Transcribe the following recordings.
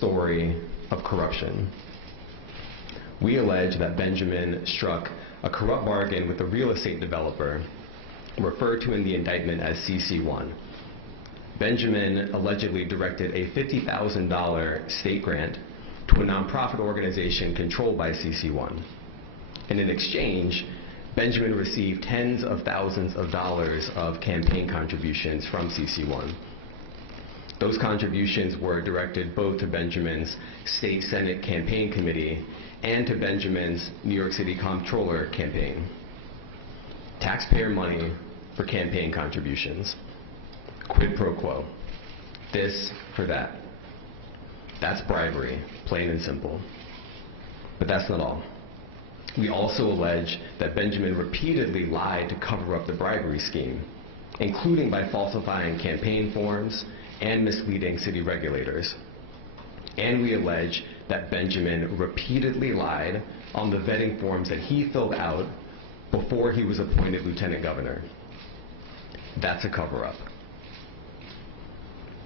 story of corruption. We allege that Benjamin struck a corrupt bargain with a real estate developer, referred to in the indictment as CC1. Benjamin allegedly directed a $50,000 state grant to a nonprofit organization controlled by CC1. And in exchange, Benjamin received tens of thousands of dollars of campaign contributions from CC1. Those contributions were directed both to Benjamin's State Senate campaign committee and to Benjamin's New York City Comptroller campaign. Taxpayer money for campaign contributions. Quid pro quo. This for that. That's bribery, plain and simple. But that's not all. We also allege that Benjamin repeatedly lied to cover up the bribery scheme, including by falsifying campaign forms and misleading city regulators. And we allege that Benjamin repeatedly lied on the vetting forms that he filled out before he was appointed lieutenant governor. That's a cover-up.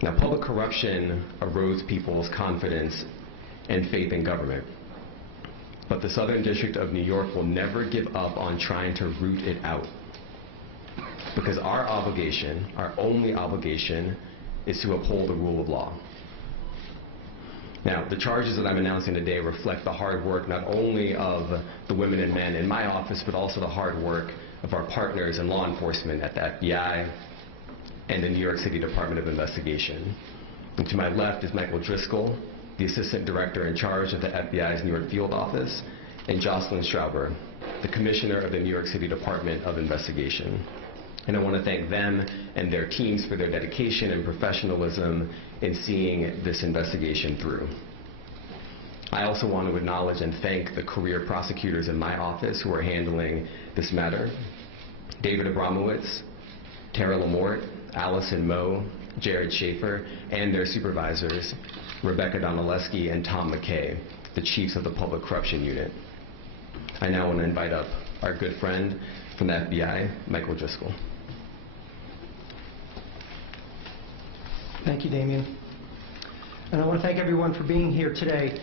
Now, public corruption erodes people's confidence and faith in government. But the Southern District of New York will never give up on trying to root it out. Because our obligation, our only obligation, is to uphold the rule of law. Now, the charges that I'm announcing today reflect the hard work not only of the women and men in my office, but also the hard work of our partners in law enforcement at the FBI and the New York City Department of Investigation. And to my left is Michael Driscoll, the Assistant Director in charge of the FBI's New York Field Office, and Jocelyn Strauber, the Commissioner of the New York City Department of Investigation. And I want to thank them and their teams for their dedication and professionalism in seeing this investigation through. I also want to acknowledge and thank the career prosecutors in my office who are handling this matter: David Abramowitz, Tara Lamort, Allison Moe, Jared Schaefer, and their supervisors, Rebecca Donaleski and Tom McKay, the chiefs of the Public Corruption Unit. I now want to invite up our good friend from the FBI, Michael Driscoll. Thank you, Damien. And I want to thank everyone for being here today.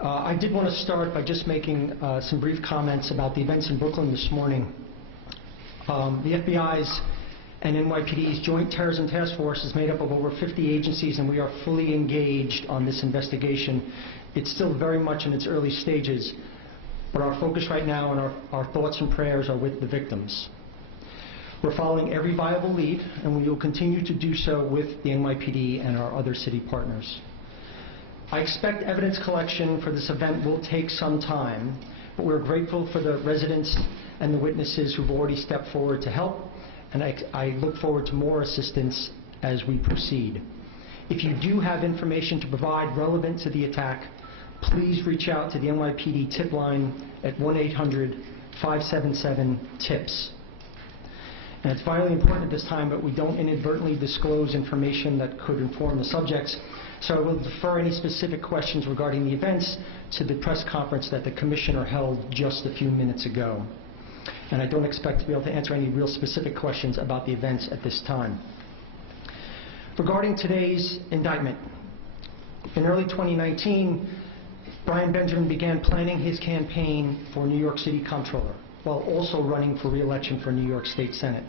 I did want to start by just making some brief comments about the events in Brooklyn this morning. The FBI's and NYPD's Joint Terrorism Task Force is made up of over 50 agencies, and we are fully engaged on this investigation. It's still very much in its early stages, but our focus right now and our thoughts and prayers are with the victims. We're following every viable lead, and we will continue to do so with the NYPD and our other city partners. I expect evidence collection for this event will take some time, but we're grateful for the residents and the witnesses who've already stepped forward to help, and I look forward to more assistance as we proceed. If you do have information to provide relevant to the attack, please reach out to the NYPD tip line at 1-800-577-TIPS. And it's vitally important at this time that we don't inadvertently disclose information that could inform the subjects, so I will defer any specific questions regarding the events to the press conference that the Commissioner held just a few minutes ago. And I don't expect to be able to answer any real specific questions about the events at this time. Regarding today's indictment, in early 2019, Brian Benjamin began planning his campaign for New York City Comptroller, while also running for re-election for New York State Senate.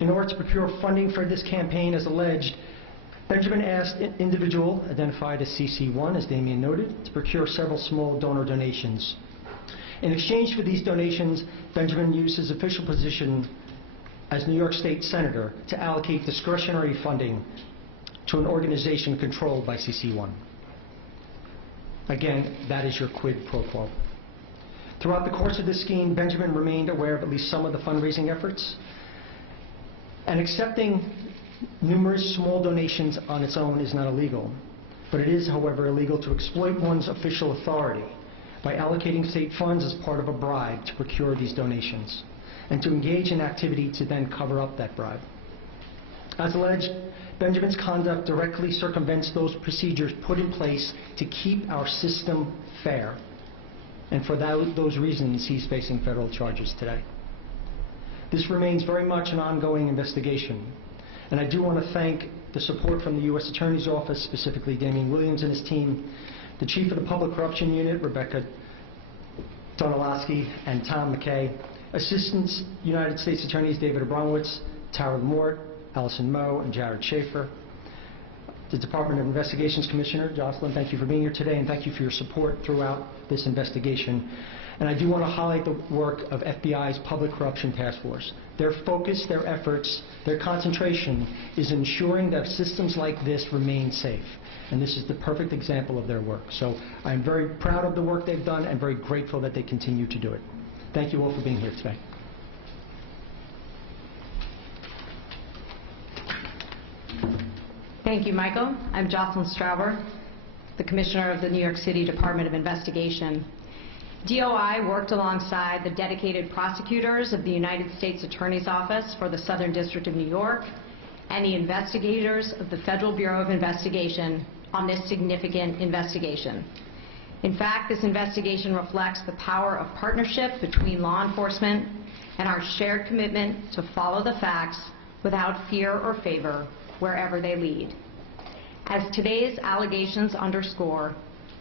In order to procure funding for this campaign, as alleged, Benjamin asked an individual, identified as CC1, as Damien noted, to procure several small donor donations. In exchange for these donations, Benjamin used his official position as New York State Senator to allocate discretionary funding to an organization controlled by CC1. Again, that is your quid pro quo. Throughout the course of this scheme, Benjamin remained aware of at least some of the fundraising efforts, and accepting numerous small donations on its own is not illegal, but it is, however, illegal to exploit one's official authority by allocating state funds as part of a bribe to procure these donations, and to engage in activity to then cover up that bribe. As alleged, Benjamin's conduct directly circumvents those procedures put in place to keep our system fair, and for those reasons, he's facing federal charges today. This remains very much an ongoing investigation, and I do want to thank the support from the U.S. Attorney's Office, specifically Damian Williams and his team, the Chief of the Public Corruption Unit, Rebecca Donalowski and Tom McKay, Assistants United States Attorneys David Abramowitz, Tara Mort, Allison Moe, and Jared Schaefer. The Department of Investigations Commissioner, Jocelyn, thank you for being here today, and thank you for your support throughout this investigation. And I do want to highlight the work of FBI's Public Corruption Task Force. Their focus, their efforts, their concentration is ensuring that systems like this remain safe. And this is the perfect example of their work. So I'm very proud of the work they've done and very grateful that they continue to do it. Thank you all for being here today. Thank you, Michael. I'm Jocelyn Strauber, the Commissioner of the New York City Department of Investigation. DOI worked alongside the dedicated prosecutors of the United States Attorney's Office for the Southern District of New York and the investigators of the Federal Bureau of Investigation on this significant investigation. In fact, this investigation reflects the power of partnership between law enforcement and our shared commitment to follow the facts without fear or favor wherever they lead. As today's allegations underscore,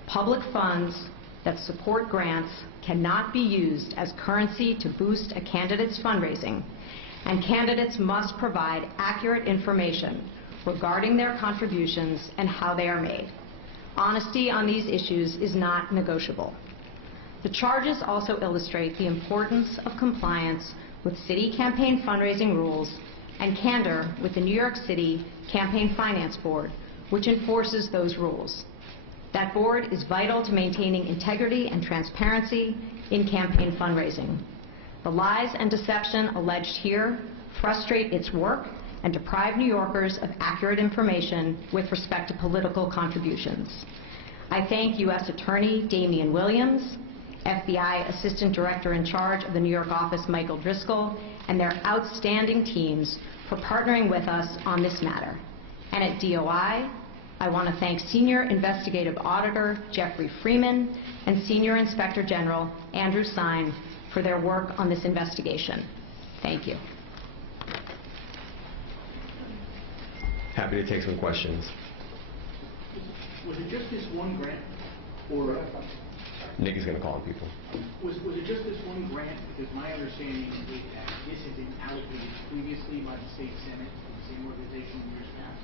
public funds that support grants cannot be used as currency to boost a candidate's fundraising, and candidates must provide accurate information regarding their contributions and how they are made. Honesty on these issues is not negotiable. The charges also illustrate the importance of compliance with city campaign fundraising rules and candor with the New York City Campaign Finance Board, which enforces those rules. That board is vital to maintaining integrity and transparency in campaign fundraising. The lies and deception alleged here frustrate its work and deprive New Yorkers of accurate information with respect to political contributions. I thank U.S. Attorney Damian Williams, FBI Assistant Director in charge of the New York office Michael Driscoll, and their outstanding teams for partnering with us on this matter. And at DOI, I want to thank Senior Investigative Auditor Jeffrey Freeman and Senior Inspector General Andrew Sine for their work on this investigation. Thank you. Happy to take some questions. Was it just this one grant, or Nick is going to call on people. was it just this one grant? Because my understanding is that this has been allocated previously by the state senate to the same organization in years past.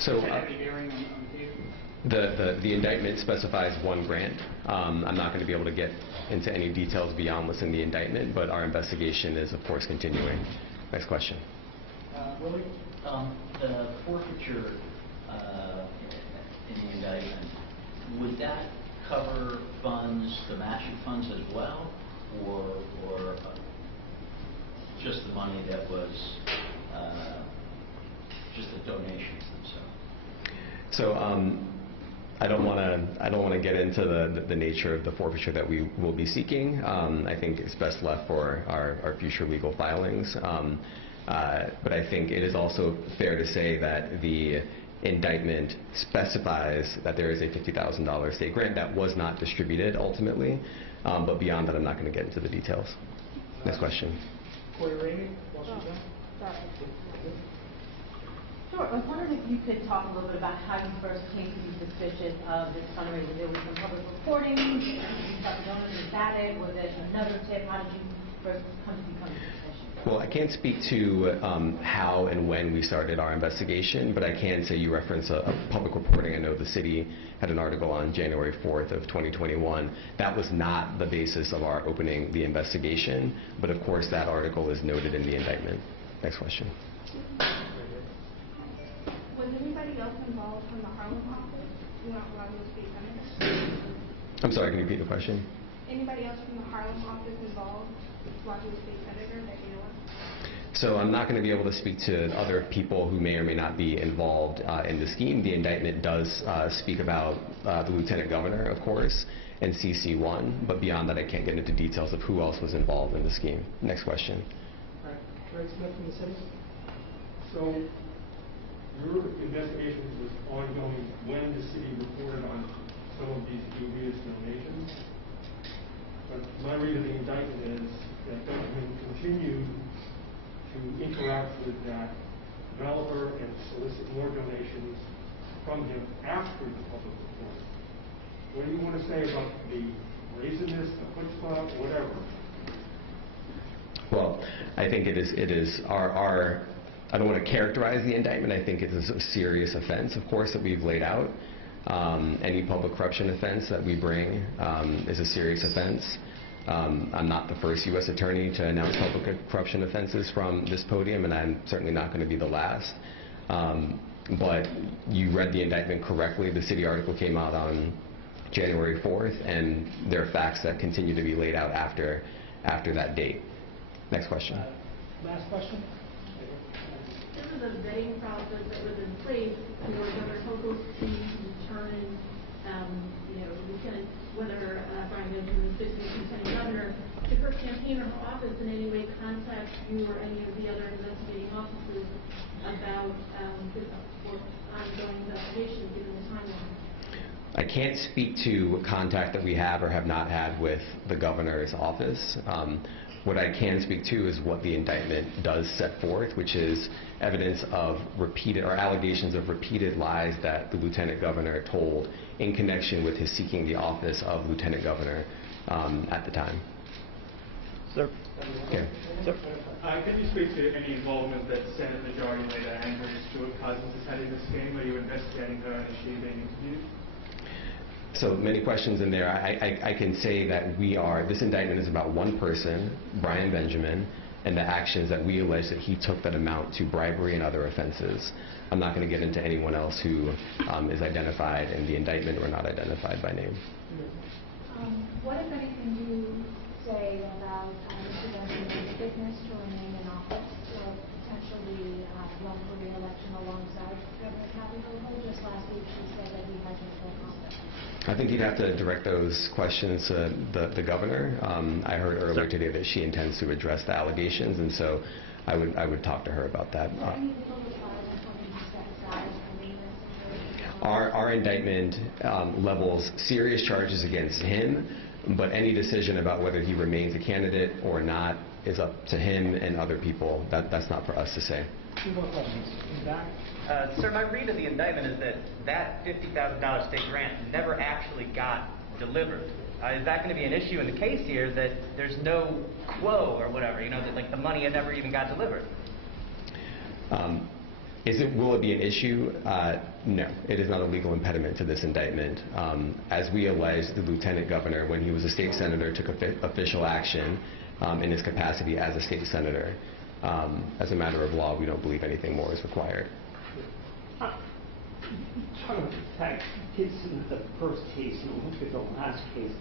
So Does that have any bearing on the case? the indictment specifies one grant. I'm not going to be able to get into any details beyond what's in the indictment, but our investigation is, of course, continuing. Next question. Willie, the forfeiture in the indictment, would that cover funds, the matching funds as well, or just the money that was just the donations themselves? So I don't want to get into the nature of the forfeiture that we will be seeking. I think it's best left for our future legal filings. But I think it is also fair to say that the indictment specifies that there is a $50,000 state grant that was not distributed ultimately. But beyond that, I'm not going to get into the details. Next question. Sure. I was wondering if you could talk a little bit about how you first came to be suspicious of this fundraiser. There was some public reporting, you thought the donors were static, was it another tip? How did you first come to become suspicious? Well, I can't speak to how and when we started our investigation, but I can say you reference a public reporting. I know the city had an article on January 4th of 2021. That was not the basis of our opening the investigation, but of course that article is noted in the indictment. Next question. Was anybody else involved from the Harlem office? You not allowed to speak on it? I'm sorry, can you repeat the question? Anybody else from the Harlem office involved with Washington State Senator that you know of? So I'm not going to be able to speak to other people who may or may not be involved in the scheme. The indictment does speak about the Lieutenant Governor, of course, and CC1, but beyond that I can't get into details of who else was involved in the scheme. Next question. All right. Greg Smith from the city. So your investigation was ongoing when the city reported on some of these dubious donations. But my read of the indictment is that government continued to interact with that developer and solicit more donations from him after the public report. What do you want to say about the brazenness, the chutzpah, whatever? Well, I think it is our I don't want to characterize the indictment. I think it is a serious offense, of course, that we've laid out. Any public corruption offense that we bring is a serious offense. I'm not the first U.S. attorney to announce public corruption offenses from this podium, and I'm certainly not going to be the last. But you read the indictment correctly. The city article came out on January 4th, and there are facts that continue to be laid out after that date. Next question. Last question. This is a vetting process that was in place for Governor Hochul's team to determine, whether Brian Benjamin is the lieutenant governor. Did her campaign or her office in any way contact you or any of the other investigating officers about this ongoing investigation, given the timeline? I can't speak to contact that we have or have not had with the governor's office. What I can speak to is what the indictment does set forth, which is evidence of repeated or allegations of repeated lies that the lieutenant governor told in connection with his seeking the office of lieutenant governor at the time. Sir. Okay. Sir. Can you speak to any involvement that Senate Majority Leader Andrew Stewart Cousins has had in the scheme? Are you investigating her and is she being interviewed? So many questions in there. I can say that this indictment is about one person, Brian Benjamin, and the actions that we allege that he took that amount to bribery and other offenses. I'm not going to get into anyone else who is identified in the indictment or not identified by name. What, if anything, do you say about Mr. Benjamin's fitness to remain in office or potentially run for re-election alongside Governor Kathy Hochul? Just last week she said that he has no full confidence. I think you'd have to direct those questions to the governor. I heard earlier today that she intends to address the allegations, and so I would talk to her about that. Our indictment levels serious charges against him, but any decision about whether he remains a candidate or not is up to him and other people. That's not for us to say. Two more questions. In the back. Sir, my read of the indictment is that $50,000 state grant never actually got delivered. Is that going to be an issue in the case here, that there's no quo or whatever, that like the money had never even got delivered? Will it be an issue? No, it is not a legal impediment to this indictment. As we allege, the lieutenant governor, when he was a state senator, took official action in his capacity as a state senator. As a matter of law, we don't believe anything more is required. Talk about the fact this isn't the first case, and it won't be the last case.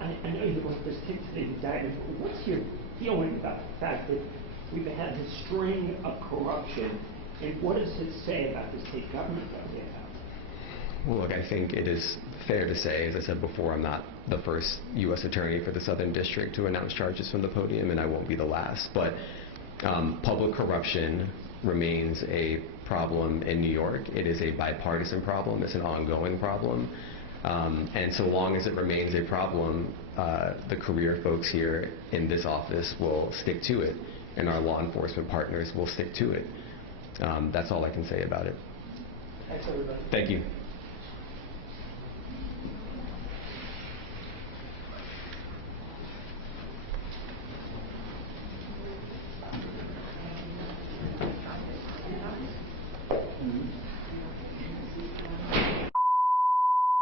I know you want this case to be indicted, but what's your feeling about the fact that we've had this string of corruption, and what does it say about the state government that we have? Well, look, I think it is fair to say, as I said before, I'm not the first U.S. attorney for the Southern District to announce charges from the podium, and I won't be the last. But public corruption remains a problem in New York. It is a bipartisan problem. It's an ongoing problem. And so long as it remains a problem, the career folks here in this office will stick to it, and our law enforcement partners will stick to it. That's all I can say about it. Thanks, everybody. Thank you.